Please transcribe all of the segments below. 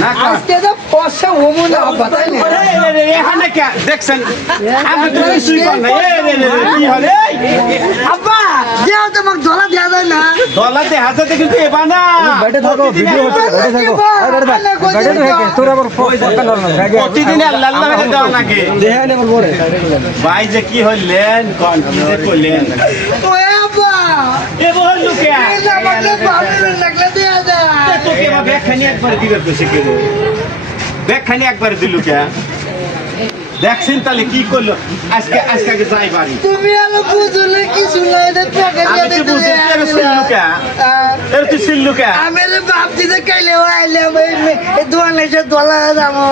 না আজকে তো পয়সা ওমো না বাতাই না এখানে কে দেখছেন আপনি তো কিছুই করেন না কি হলে আব্বা দেও তোমাকে ধরা দেয়া যায় না দলাতে হাতে কিন্তু এবা না बैठे থাকো ভিডিও হচ্ছে बैठे থাকো बैठे তো হেকে তোর আবার ফোন করতে না প্রতিদিন আল্লাহ আল্লাহ করে দেওয়া নাকি দেখাই না আমার বড়ে ভাই যে কি হইলেন কোন কি যে কইলেন ওই আব্বা এ বল লুকে এই না আমাকে ভালো লাগলে দেয়া যায় তোকে বা ব্যাখ্যানি একবার দিবে তো শিখে দে ব্যাখ্যানি একবার দিলু কে দেখছেন তাহলে কি করলো আজকে আজকে আগে যাই বাড়ি তুমি আলো বুঝলে কিছু না এটা টাকা আমি দিয়ে তো বুঝতে এর সিল্লু কে এর তুই সিল্লু কে আমি রে বাপ দিতে কাইলে আইলে এই দোয়ালে যে দলা যাবো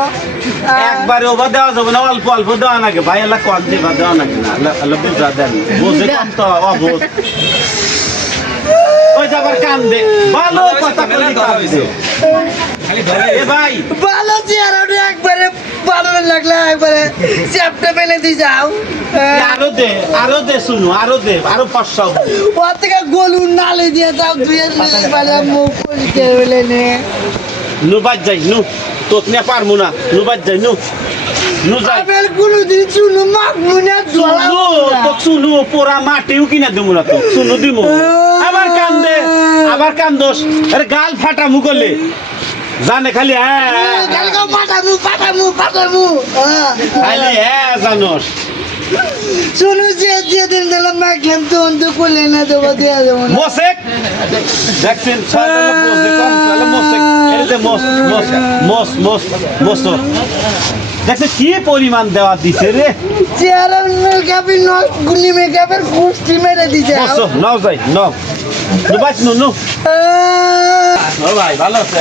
একবারে ওভার দেওয়া যাবে না অল্প অল্প দেওয়া নাকি ভাই আল্লাহ কম দেবা দেওয়া নাকি না আল্লাহ বুঝা দেন বুঝে কম তো অবোধ ওই যাবার কান দে ভালো কথা বলি কান দে এ ভাই ভালো চেয়ারটা একবারে ভালো লাগলে একবারে চ্যাপটা ফেলে দিয়ে যাও আরো দে শুনো আরো 500 ও থেকে গলু নালে দিয়ে দাও দুই পালে মুখ পরিতে বলে নে নু বাজ যাই নু তোক নে পারমু না নু বাজ যাই নু নু যাই আবেল গুলো দিন চুনু মাখ মুনে জলা তোক শুনু পোড়া মাটিও কিনা দেবো না তো শুনু দিমু আবার কান্দোস আরে গাল ফাটা মু করলে জানে খালি হ্যাঁ কালকে পাঠামু খালি হ্যাঁ জানোস শুনু যে দিন দিলাম মা কেন তো অন্ত করলে না দেবো দেয়া যাবো না মোসেক দেখছেন সালে মোসেক কম সালে মোসেক এই যে মোস দেখছেন কি পরিমাণ দেওয়া দিছে রে চেয়ারের মেকআপের গুলি মেকআপের কুস্তি মেরে দিছে মোস নাও যাই নাও নু বাস নু ও ভাই ভালো আছে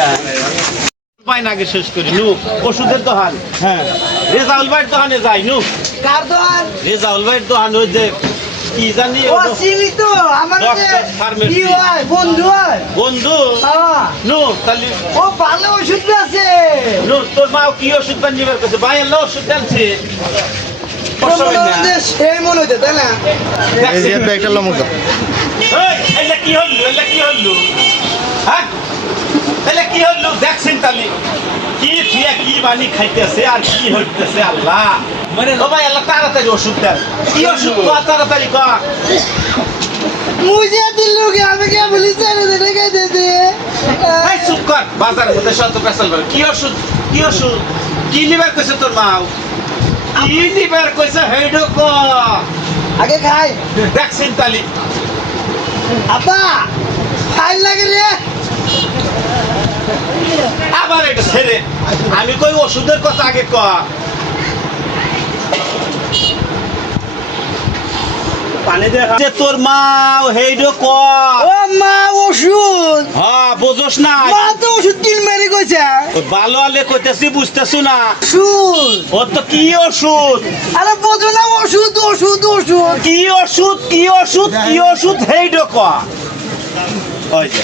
পাই না আগে শেষ করি নু ওষুধের দোকান হ্যাঁ রেজাউল ভাইয়ের দোকানে যাই নু কার দোকান রেজাউল ভাইয়ের দোকান ওই যে কি জানি ও চিনি তো আমার ডক্টর ফার্মেসি। কি হয় বন্ধু হয় বন্ধু হ্যাঁ। নু তাহলে ও ভালো ওষুধ আছে নু তোর মা কি ওষুধ বানিয়ে করছে ভাই আল্লাহ ওষুধ দিচ্ছে সেই মনে হচ্ছে তাই না একটা লমক এটা কি হলো হ্যাঁ এটা কি হলো দেখছেন তাহলে কি থিয়া কি বানি খাইতেছে আর কি হইতেছে আল্লাহ ও ভাই আল্লাহ তাড়াতাড়ি ওষুধ দেন কি ওষুধ তাড়াতাড়ি ক মুঝে দিল কে আমি কে বলি ছেড়ে দে রেখে দে দে এই চুপ কর বাজারের মধ্যে শত পেছাল করে কি ওষুধ কি নিবার কইছে তোর মা কি নিবার কইছে হেডো ক আগে খাই দেখছেন তাহলে আব্বা খাই লাগে রে আবার এটা ছেড়ে আমি কই ওষুধের কথা আগে ক পানি দে যে তোর মা হেইডো ক ও মা ওষুধ হ্যাঁ বুঝোস না মা তো ওষুধ কিন মেরে কইছে ভালো আলে কইতেছি বুঝতেছু না ওষুধ ও তো কি ওষুধ আরে বোঝো না ওষুধ কি ওষুধ হেইডো ক ওই যে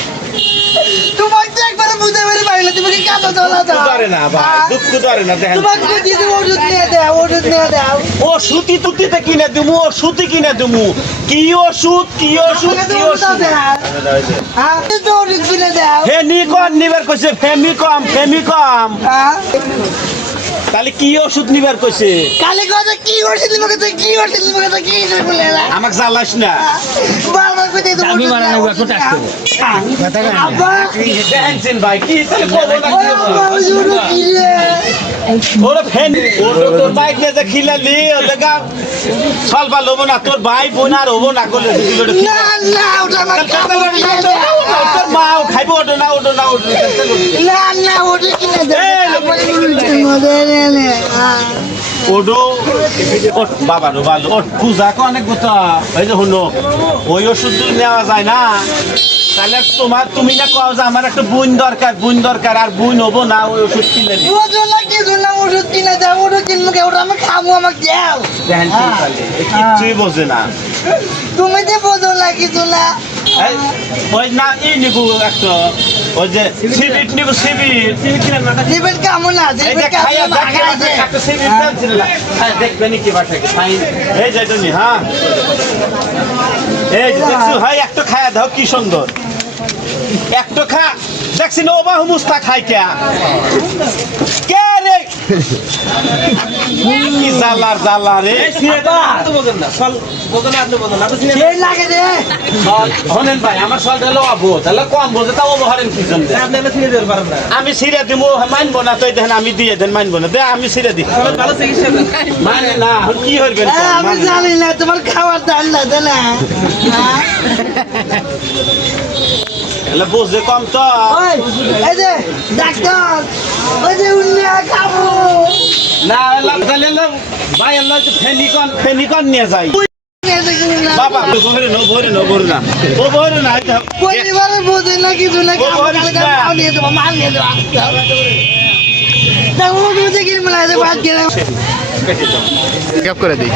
তোমাকে তো একবারে বুঝতে পারি পাইলে তুমি কি কাঁদো চলা দুঃখ ধরে না ভাই দুঃখ ধরে না দেখেন তোমাকে কই দিয়ে দেবো, ওষুধ নিয়ে দাও ও সুতি তুতিতে কিনে দিমু ও সুতি কিনে দিমু কি ওষুধ আমাকে তো ওষুধ আছে না। হ্যাঁ তো ওষুধ কিনে দাও ফেমিকম নিবার কইছে ফেমিকম হ্যাঁ তাহলে কি ওষুধ নিবার কইছে কালি কথা কি ওষুধ নিবে কি বলে না আমাকে জ্বালাস না বারবার কই দিয়ে আমি মারা নেব একটু টাচ করব আব্বা দেখেন ভাই কি তাহলে বলো না ও আব্বা ওষুধ কি রে ওরে ফেন ওরে তোর বাইক নিয়ে যে খিলালি ওলে গা সলবা লবো না তোর ভাই বোন আর হবো না করলে না ওটা আমার তোর মাও খাইবো ওটো না না ওটা কিনে দাও ওডো ওট বাবা নো ভালো ওট পূজা কো অনেক কথা এই যে হলো ওই ওষুধ যদি নেওয়া যায় না তাহলে তুমি না কও যে আমার একটা বোন দরকার আর বোন হবো না ওই ওষুধ কিনে দিই ওষুধ কিনে দাও ওটা কিনবো ওটা আমি খাবো আমাকে দাও দেখেন কি তাহলে কিছুই বোঝে না তুমি যে বোঝো না কিছু না ওই না এই নিবু একটা ওই যে সিবিট নিবু সিবিট জীবন কেমন আছে এই যে খাইয়া দেখে একটা সিবিট পেন্সিল দেখবেন কি বাসা খাই এই যে তুমি হ্যাঁ এই যে দেখছো ভাই একটা খায়া দাও কি সুন্দর একটা খা দেখছি না ওবা হুমুস্তা খাই কে রে কি জালা রে সেই লাগে রে হনেন ভাই আমার সলটা লোয়াবো তাহলে কম বোঝে তাও ওভারেন কি জন্য আমি সিরে দিব মানবো না তো দেখেন আমি দিয়ে দেন মানবো না দে আমি সিরে দিই মানে না কি হইবেন আমি জানি না তোমার খাবার দান না না এলা বুঝে কম তো ওই এই যে ডাক্তার ওই যে উন্না খাবো না এলা তাহলে ভাই আল্লাহ ফেনিকন নিয়ে যাই বাবা ভরে না ও ভরে না পরিবারে বোঝে না কিছু না খাও নিয়ে দেবো মাল নিয়ে দেবো তা ও বুঝে কি মেলা আছে বাদ গেলাম করে দিই